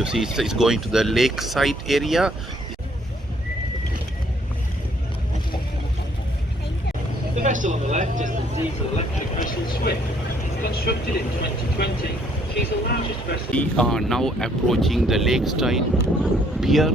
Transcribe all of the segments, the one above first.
you see, it's going to the Lakeside area. The vessel on the left is the diesel electric vessel Swift, constructed in 2020. She's the largest vessel. We are now approaching the Lakeside Pier.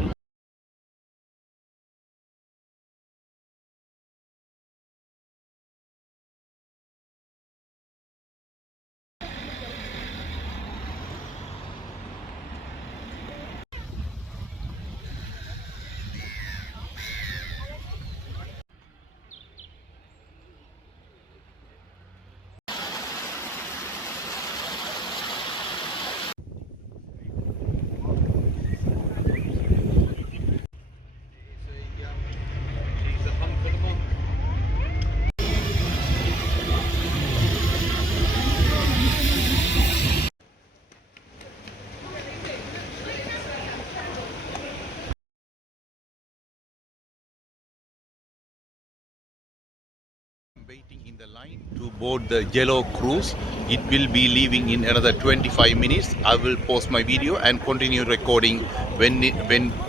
Waiting in the line to board the yellow cruise. It will be leaving in another 25 minutes. I will pause my video and continue recording when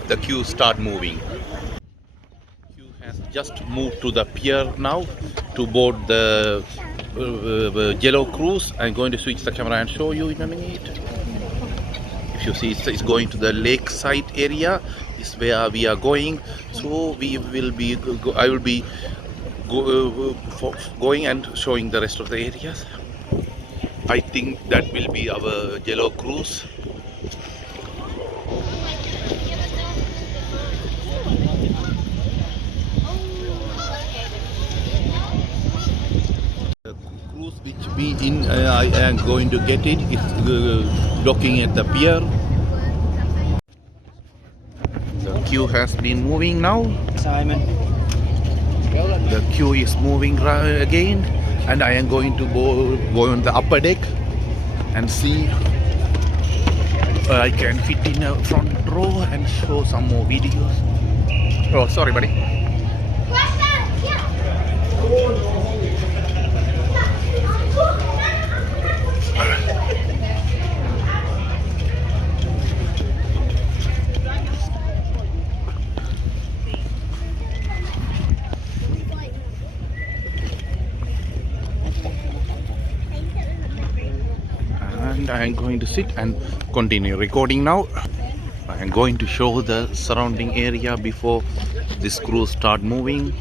the queue start moving. Queue has just moved to the pier now to board the yellow cruise. I'm going to switch the camera and show you in a minute. If you see, it's going to the Lakeside area. Is where we are going. So we will be. I will be going and showing the rest of the areas. I think that will be our yellow cruise. The cruise which we I am going to get it. It's docking at the pier. The queue has been moving now. Simon. The queue is moving again, and I am going to go on the upper deck and see if I can fit in a front row and show some more videos. Oh, sorry, buddy. And I am going to sit and continue recording now. I am going to show the surrounding area before this cruise start moving.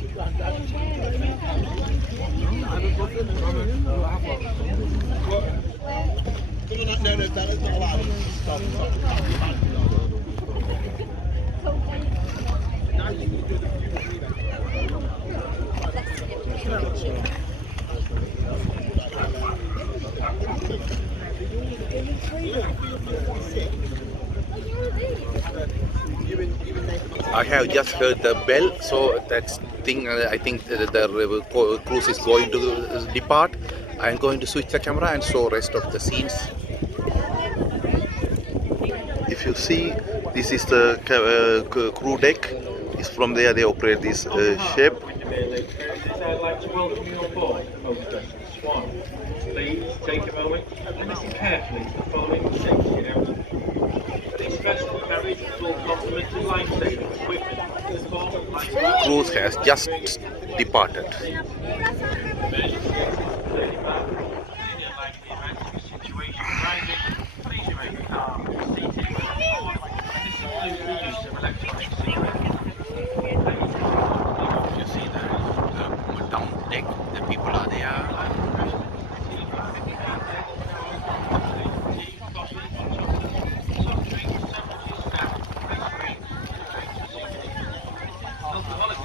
I have just heard the bell, so that's thing. I think the cruise is going to depart. I am going to switch the camera and show rest of the scenes. If you see, this is the crew deck. It's from there they operate this ship. I'd like to welcome you on board Coaster Swan. Please take a moment and listen carefully to the following safety announcements. This vessel carries a full complement of life-saving equipment. The cruise has just departed. You see the down deck, the people are there.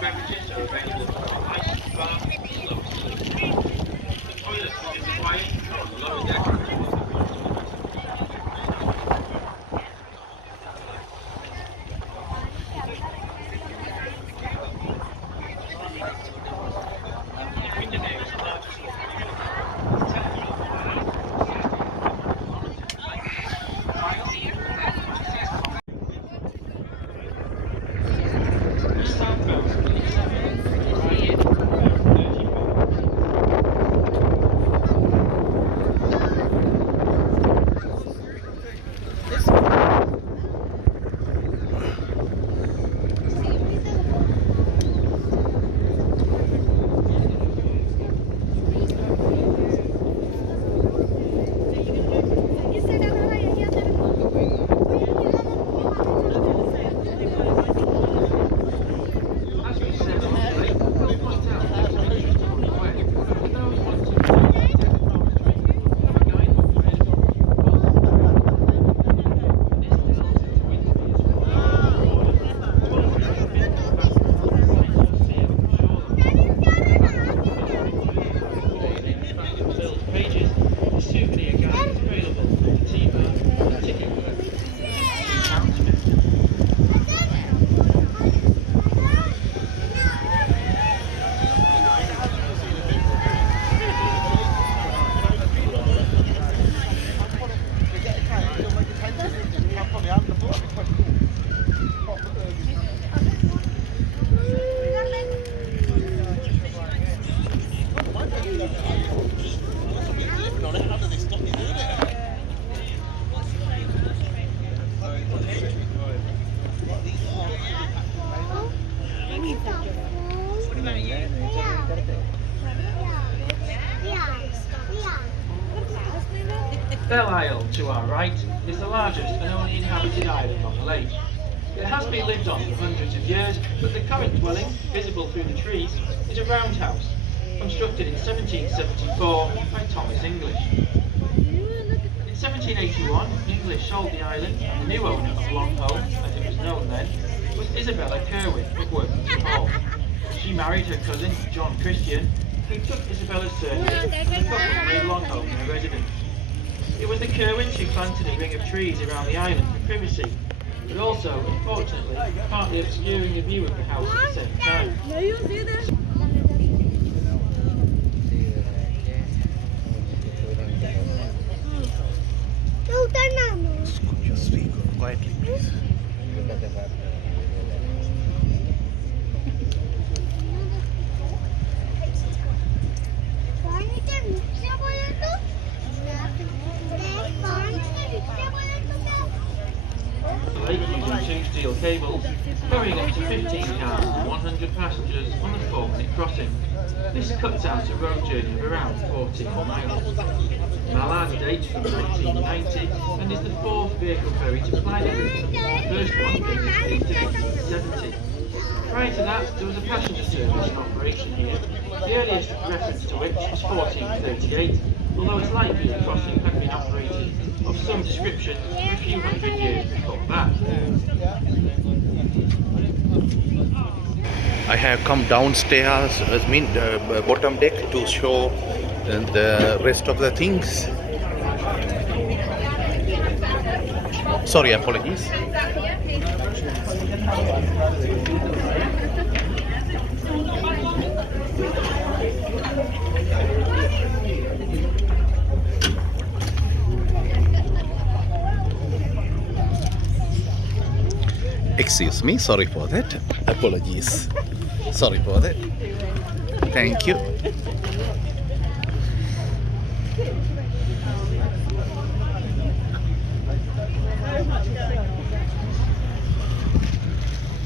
Beverages are available from the licensed bar. The toilets are Belle Isle, to our right, is the largest and only inhabited island on the lake. It has been lived on for hundreds of years, but the current dwelling, visible through the trees, is a roundhouse, constructed in 1774 by Thomas English. In 1781, English sold the island, and the new owner of Long Home, as it was known then, was Isabella Kerwin of Worthington Hall. She married her cousin, John Christian, who took Isabella's surname, and the couple made Long Home their residence. It was the Kerwins who planted a ring of trees around the island for privacy, but also, unfortunately, partly obscuring the view of the house at the same time. Could you speak quietly, please? The lake using 2 steel cables, carrying up to 15 cars and 100 passengers on the 4-minute crossing. This cuts out a road journey of around 14 miles. Mallard dates from 1990 and is the 4th vehicle ferry to ply the route. The first one dated in 1870. Prior to that, there was a passenger service in operation here, the earliest reference to which was 1438, although it's likely the crossing had been operated of some description for a few hundred years before that. I have come downstairs, the bottom deck, to show the rest of the things. Sorry, apologies. Excuse me, sorry for that. Apologies. Sorry for that. Thank you.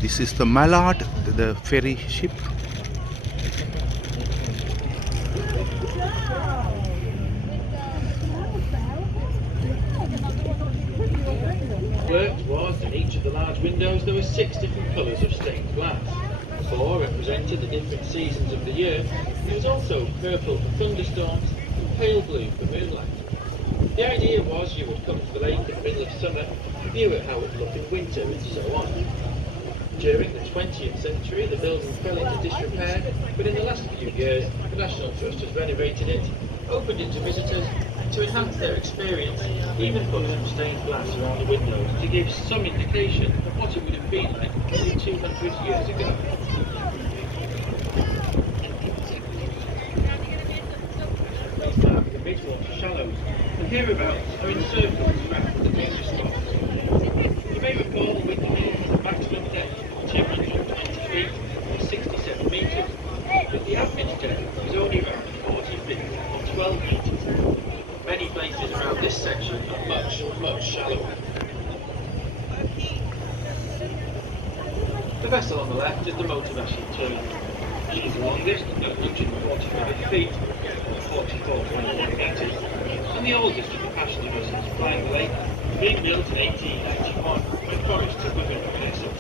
This is the Mallard, the ferry ship. Worked was, in each of the large windows, there were 6 different colours of stained glass. 4 represented the different seasons of the year. There was also purple for thunderstorms and pale blue for moonlight. The idea was you would come to the lake in the middle of summer, view it how it would look in winter, and so on. During the 20th century, the building fell into disrepair, but in the last few years, the National Trust has renovated it, opened it to visitors, and to enhance their experience, even put some stained glass around the windows to give some indication of what it would have been like nearly 200 years ago. These are the mid-water shallows, and hereabouts are encircled around the water spot. You may recall Windermere has a maximum depth of 220 feet or 67 metres, but the average depth is only around 40 feet or 12 metres. Many places around this section are much, much shallower. The vessel on the left is the motor vessel Terminal. She is the longest at 145 feet, or 44.1 metres, and the oldest of the passenger vessels plying the lake, being built in 1891 by Forrester Government Essex.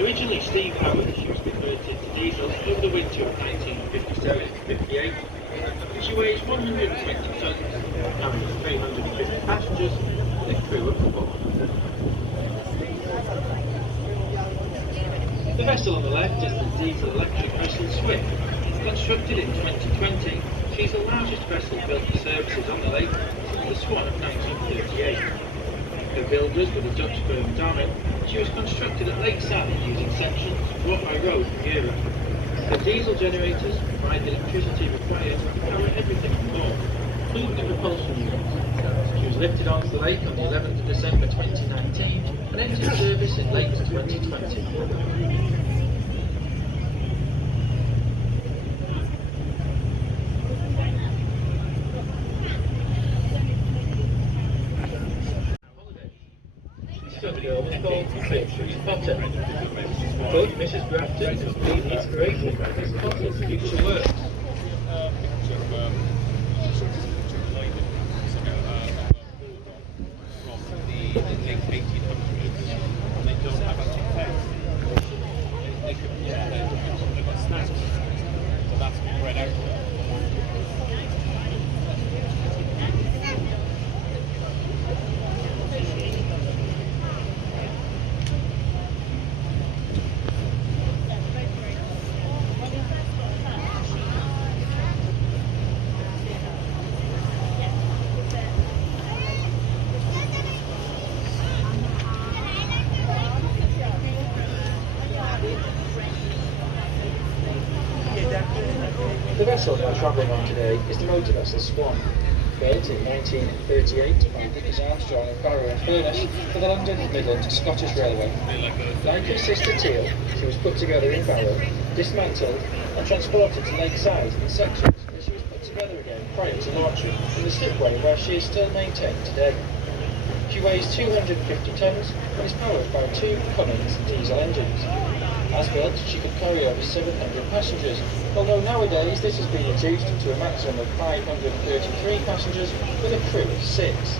Originally steam powered, she was converted to diesel over the winter of 1957-58. She weighs 120 tons, carries 350 passengers, and a crew of 4. The vessel on the left is the diesel-electric vessel Swift. Constructed in 2020, she is the largest vessel built for services on the lake since the Swan of 1938. Her builders were the Dutch firm Damen. She was constructed at Lakeside using sections brought by road from Europe. The diesel generators provide the electricity required to power everything on board, including the propulsion units. She was lifted onto the lake on the 11th of December 2019 and entered service in late 2020. Girl was called Beatrice Potter. But Mrs. Grafton has been inspiration for Miss Potter's future works. vessel we are travelling on today is the motor vessel Swan, built in 1938 by Dickers Armstrong of Barrow and Furness for the London Midland Scottish Railway. Like her sister Teal, she was put together in Barrow, dismantled and transported to Lakeside in sections where she was put together again prior to launching in the slipway where she is still maintained today. She weighs 250 tonnes and is powered by 2 Cummins diesel engines. As built, she could carry over 700 passengers, although nowadays this has been reduced to a maximum of 533 passengers with a crew of 6.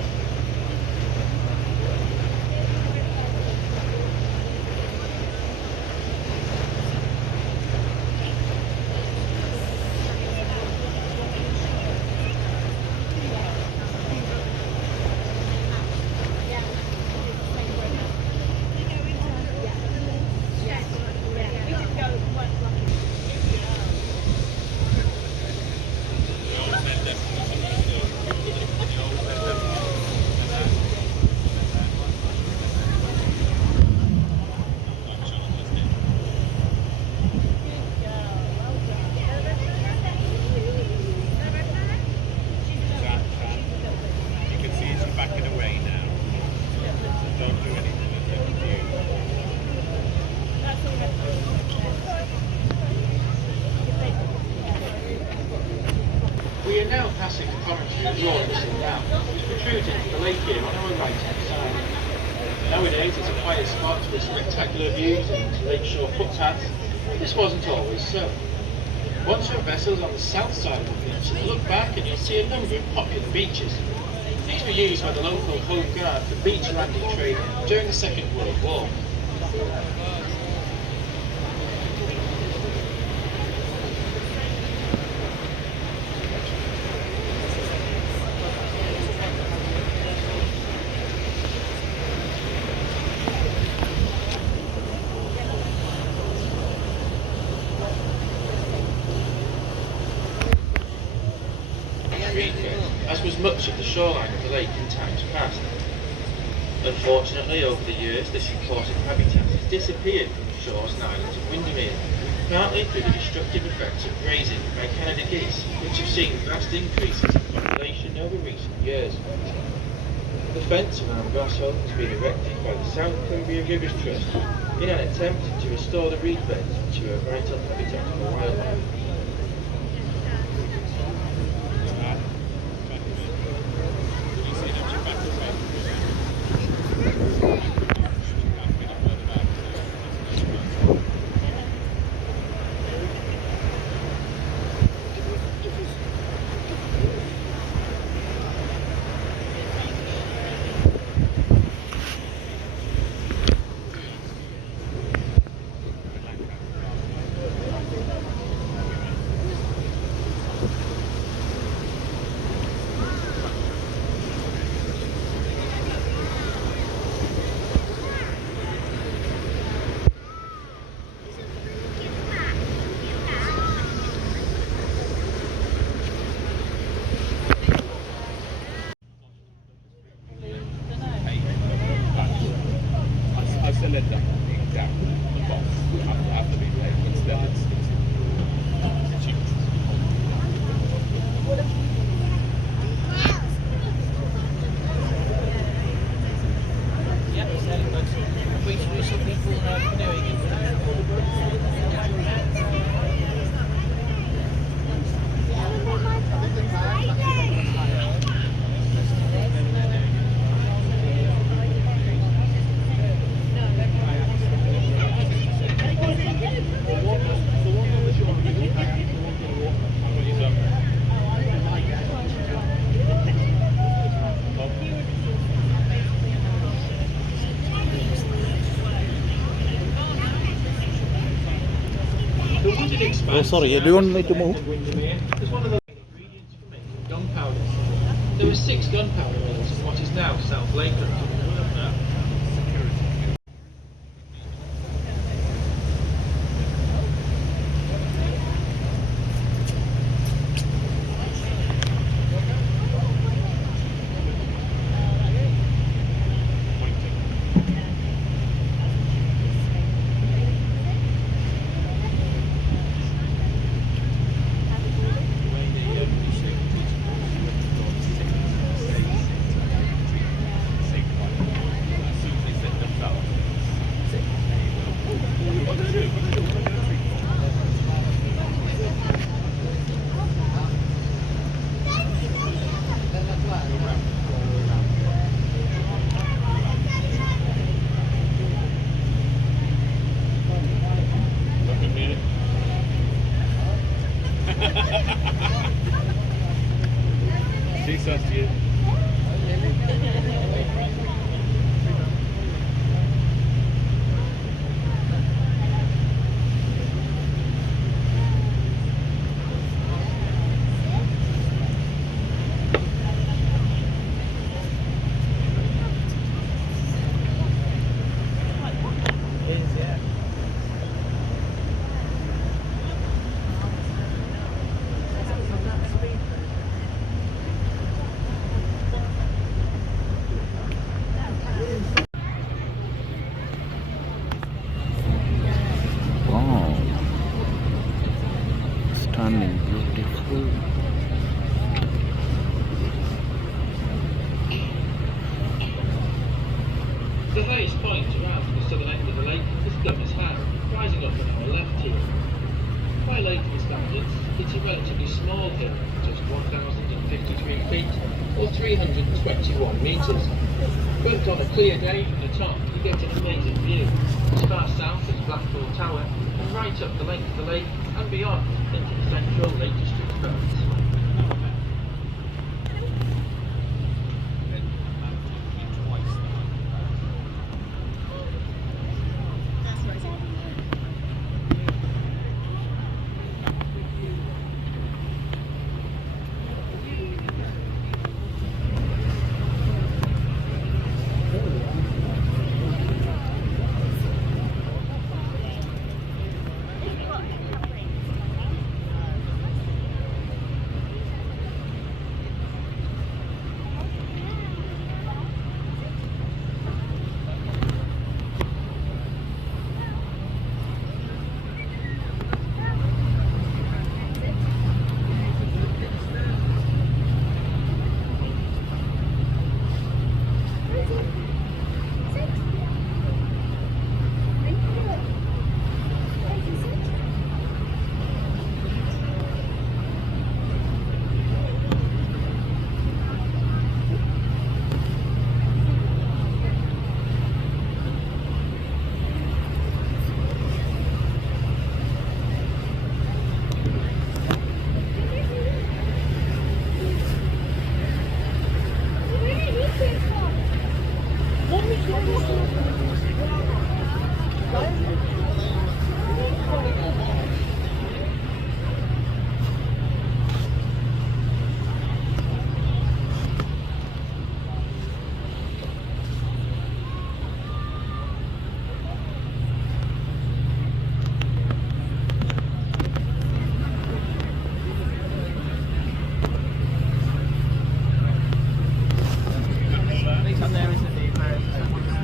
We are now passing the commentary of Bowness now, which protrudes into the lake here on our right hand side. Nowadays it's a quiet spot with spectacular views and lakeshore footpaths, but this wasn't always so. Once your vessel's on the south side of the beach, you'll look back and you'll see a number of popular beaches. These were used by the local Home Guard for beach landing trade during the Second World War. As was much of the shoreline of the lake in times past. Unfortunately, over the years, this important habitat has disappeared from the shores and islands of Windermere, partly through the destructive effects of grazing by Canada geese, which have seen vast increases in population over recent years. The fence around Grassholt has been erected by the South Cumbria Rivers Trust in an attempt to restore the reed beds to a vital habitat for wildlife. Oh, sorry, do you want me to move? Is one of the ingredients for making gunpowder. There were 6 gunpowder mills in what is now South Lakeland. relatively small here, just 1,053 feet or 321 metres. But on a clear day from the top, you get an amazing view, as far south as Blackpool Tower and right up the length of the lake and beyond into the central Lake District boats.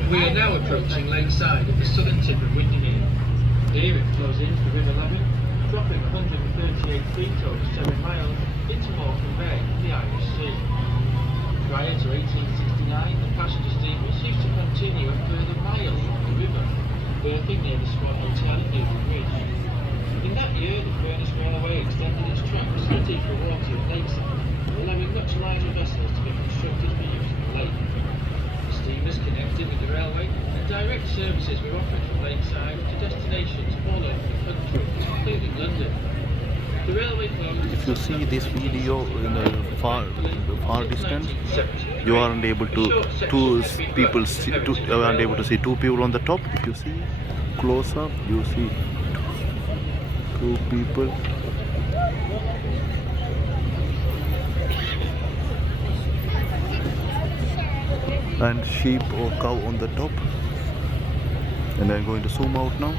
We are now approaching Lakeside at the southern tip of Windermere. Here it flows into the River Leven, dropping 138 feet over 7 miles into Morecambe Bay, the Irish Sea. Prior to 1869, the passenger steamers used to continue a further mile up the river, berthing near the Swan Hotel at Newton Bridge. In that year, the Bowness Railway extended its tracks to deeper water at Lakeside, allowing much larger vessels to be constructed for use in the lake. Steamers connected with the railway and direct services were offered from Lakeside to destinations all over the country, including London. The railway closed. If you see this video in the far distance, you aren't able to aren't able to see two people on the top. If you see close up, you see two people. And sheep or cow on the top, and I'm going to zoom out now.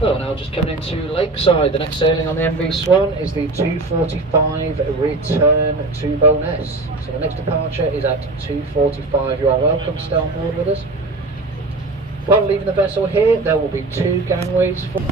Well, now just coming into Lakeside, the next sailing on the MV Swan is the 2:45 return to Bowness. So the next departure is at 2:45. You are welcome to stay on board with us. While leaving the vessel here, there will be 2 gangways for...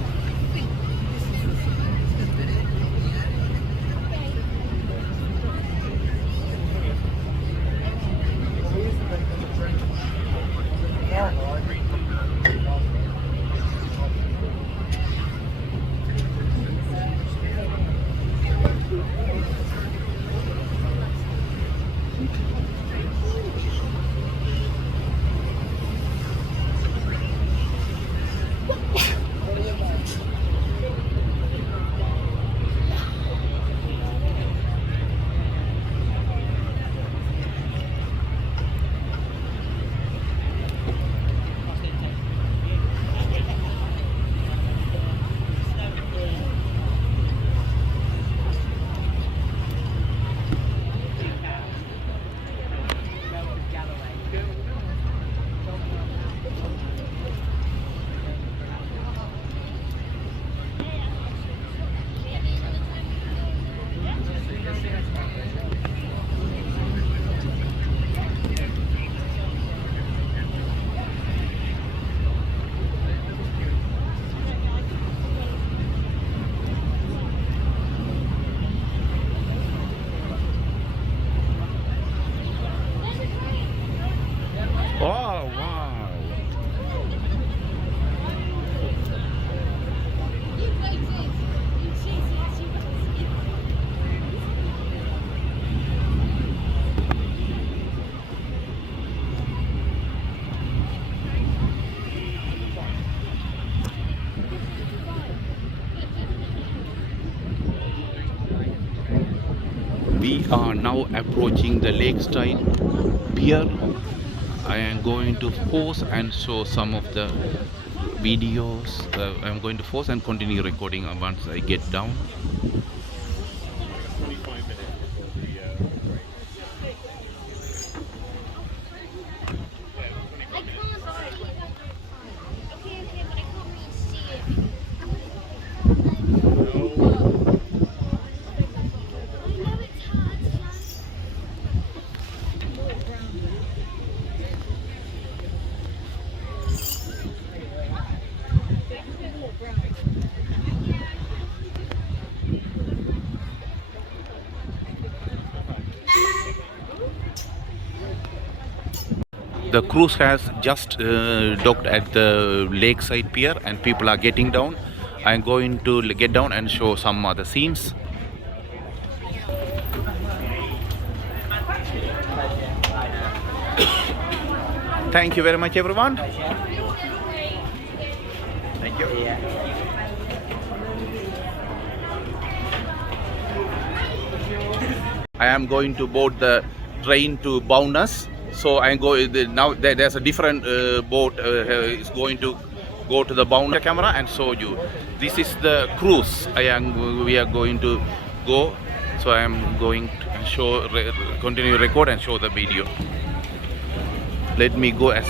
We are now approaching the Lakeside Pier. I am going to pause and show some of the videos. I'm going to pause and continue recording once I get down. The cruise has just docked at the Lakeside Pier and people are getting down. I'm going to get down and show some other scenes. Thank you very much, everyone. Thank you. I am going to board the train to Bowness. So I go now. There's a different boat is going to go to the Bowness camera and show you. This is the cruise. We are going to go. So I am going to continue record and show the video. Let me go as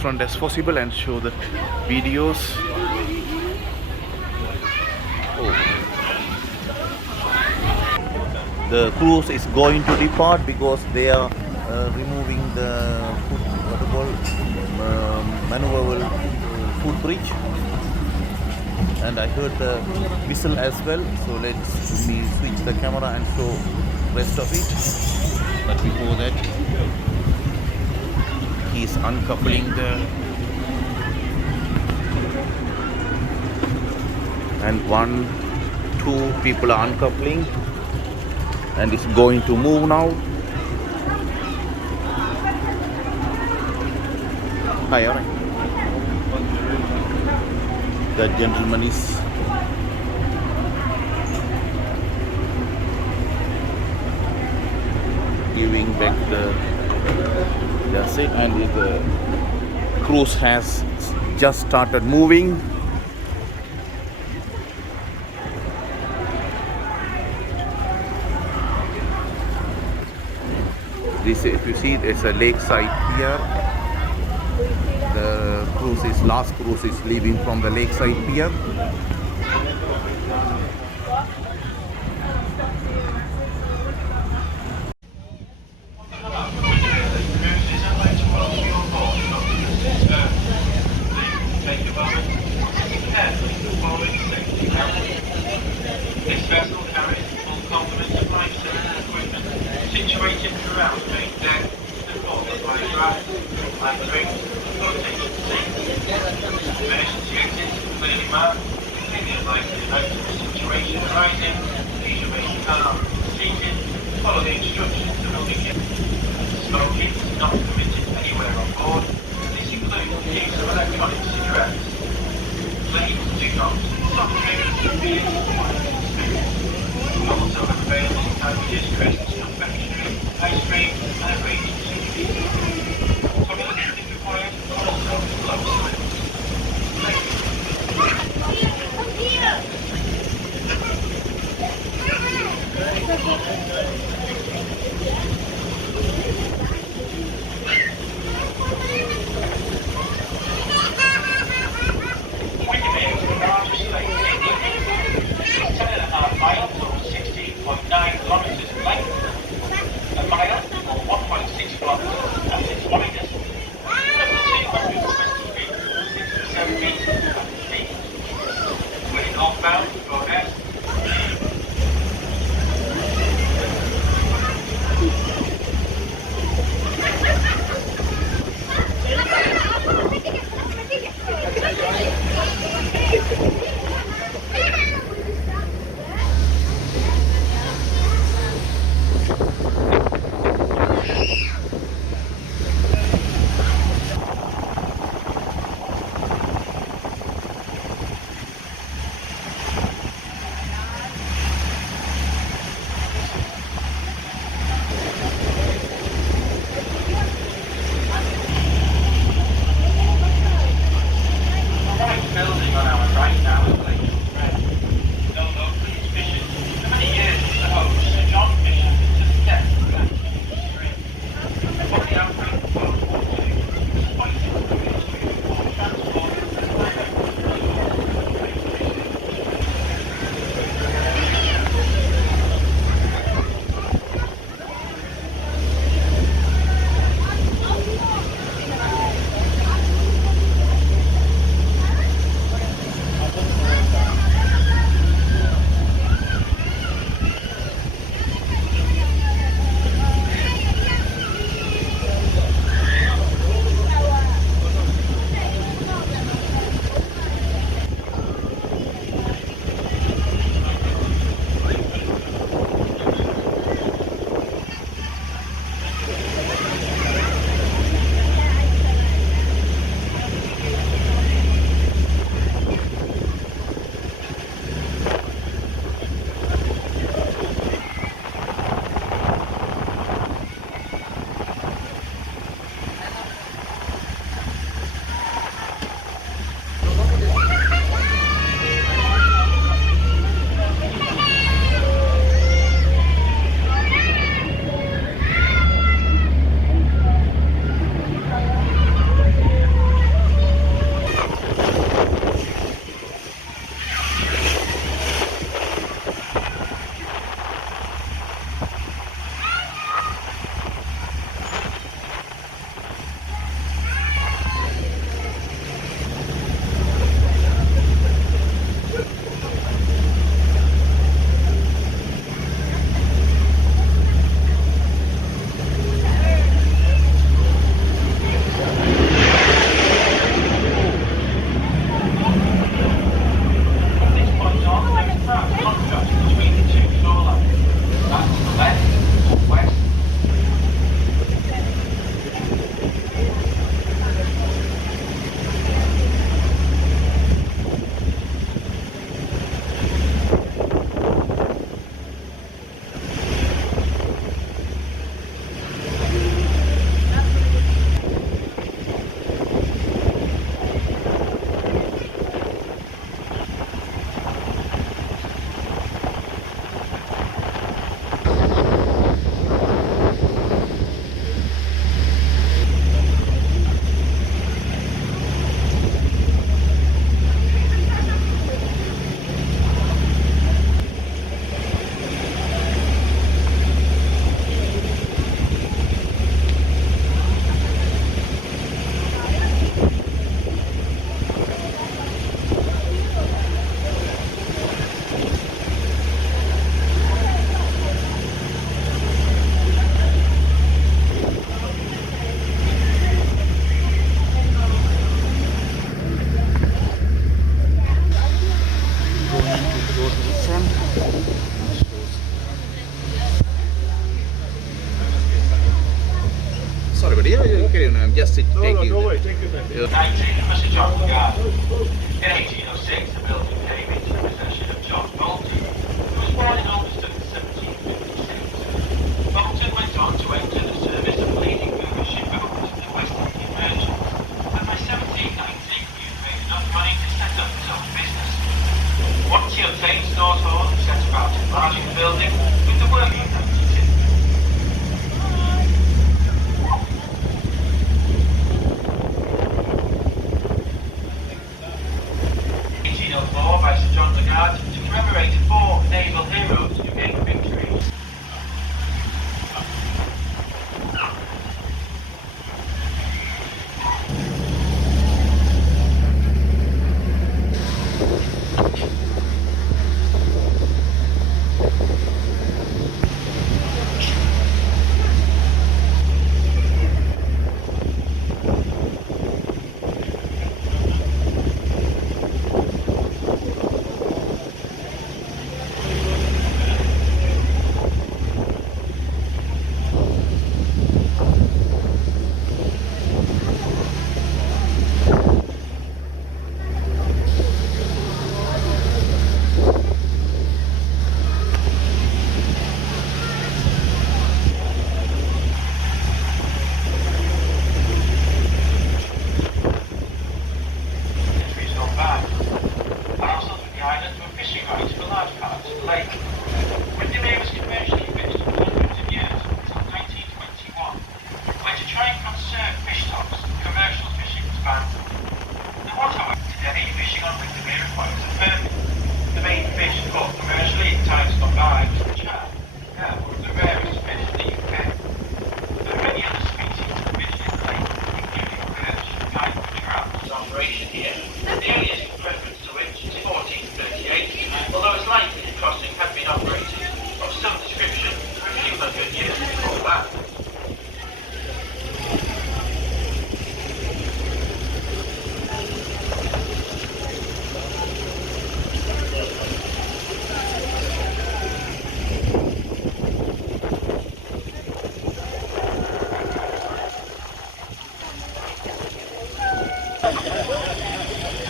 front as possible and show the videos. Oh. The cruise is going to depart because they are removing the maneuverable footbridge, and I heard the whistle as well. So let me switch the camera and show rest of it. But before that, he's uncoupling and 1, 2 people are uncoupling, and it's going to move now. Hi, all right. The gentleman is giving back that's it, and the cruise has just started moving. This, if you see, it's a Lakeside Pier. The last cruise is leaving from the Lakeside Pier. This vessel carries full complement of life-saving equipment situated throughout the main deck, supported by draft, life drinks, and flotation seats. Emergency exits are clearly marked, including likely notes of the situation arising. Please remain calm, seated, follow the instructions that will be given. Smoking is not permitted anywhere on board, and this includes the use of electronic cigarettes. Please do not stop drinking beer or wine. Also available packages, crisps, confectionery, ice cream, and a range of sweets. Toiletries if required, also close. Thank you. Windermere is the largest lake in England. 10.5 miles or 16.9 kilometres in length. A mile or 1.6 kilometres at its widest. Up to 220 feet, 67 metres at its deep. When northbound, go ahead. But yeah, you carry on. I'm just taking Take it. it. 19 Mr. John Garden. In 1806, the building came into the possession of John Bolton, who was born in Ulverston in 1756. Bolton went on to enter the service of leading British shipowners and West Indian merchants, and by 1790 he had made enough money to set up his own business. Once he obtained Stores Hall, he set about enlarging the building with the working inhabitants in. 1804 by Sir John Lagard to commemorate 4 naval heroes who gained victories. Parcels of the island were fishing rights for large parts of the lake. Windermere was commercially fished for hundreds of years until 1921, when to try and conserve fish stocks, commercial fishing was banned. There was, however, today fishing on Windermere requires a permit. The main fish caught commercially in times gone by was the char, now one of the rarest fish in the UK. There are many other species of fish in the lake, including perch, pike, and trout. Operation here, the earliest reference to which is 1438, although it's likely the crossing had been operated of some description for a few hundred years before that.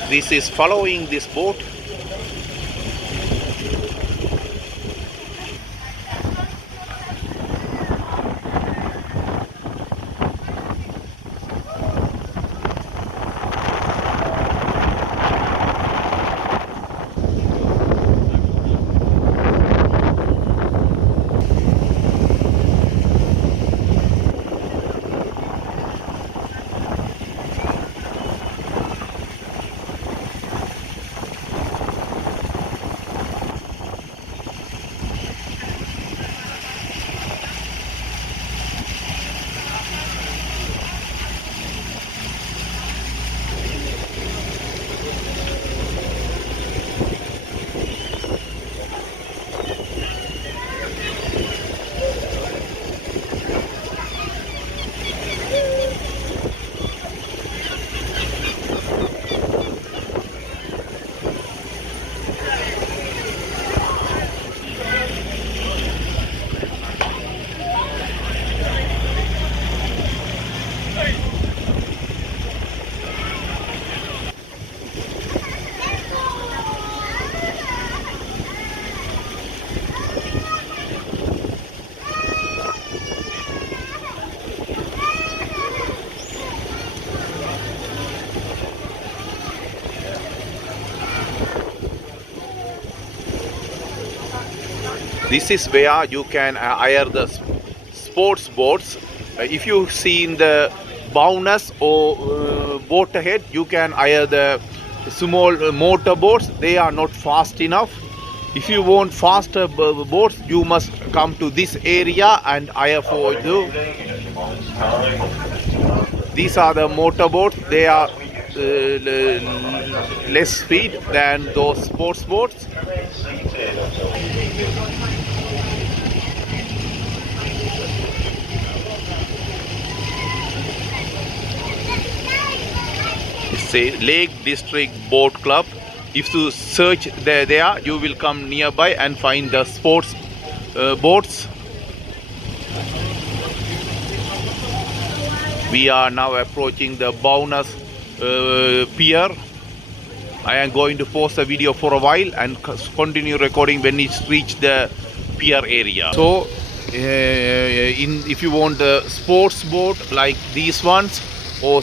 This is following this boat. This is where you can hire the sports boats. If you see in the Bowness or boat ahead, you can hire the small motor boats. They are not fast enough. If you want faster boats, you must come to this area and hire for you. These are the motor boats. They are less speed than those sports boats. It's a Lake District Boat Club. If you search there, you will come nearby and find the sports boats. We are now approaching the Bowness Pier. I am going to pause the video for a while and continue recording when it's reached the pier area. So, if you want a sports boat like these ones or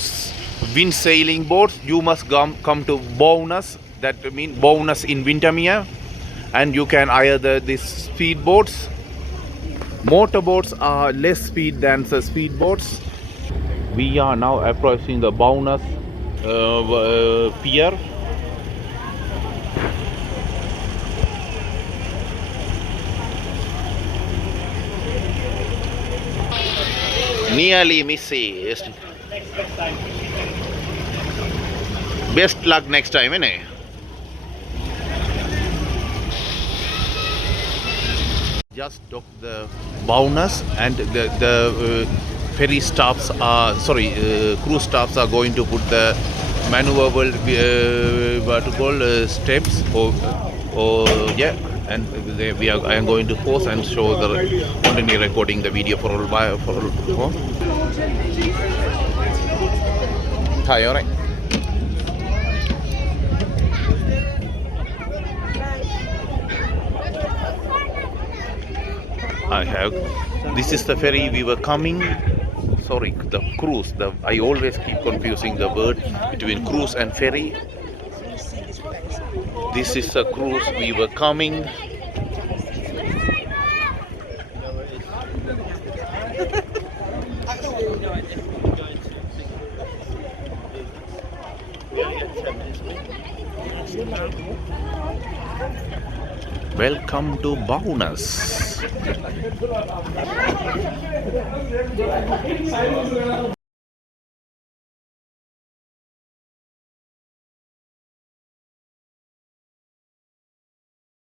wind sailing boats, you must come to Bowness. That means Bowness in Windermere, and you can hire these speed boats. Motorboats are less speed than the speed boats. We are now approaching the Bowness Pier. Nearly missed. Best luck next time, innit? Just dock the Bowness, and the ferry staffs are cruise staffs are going to put the maneuverable steps and I am going to pause and show continue recording the video for a while. Hi, alright. This is the ferry we were coming. Sorry, the cruise. I always keep confusing the word between cruise and ferry. This is the cruise we were coming. Welcome to Bowness.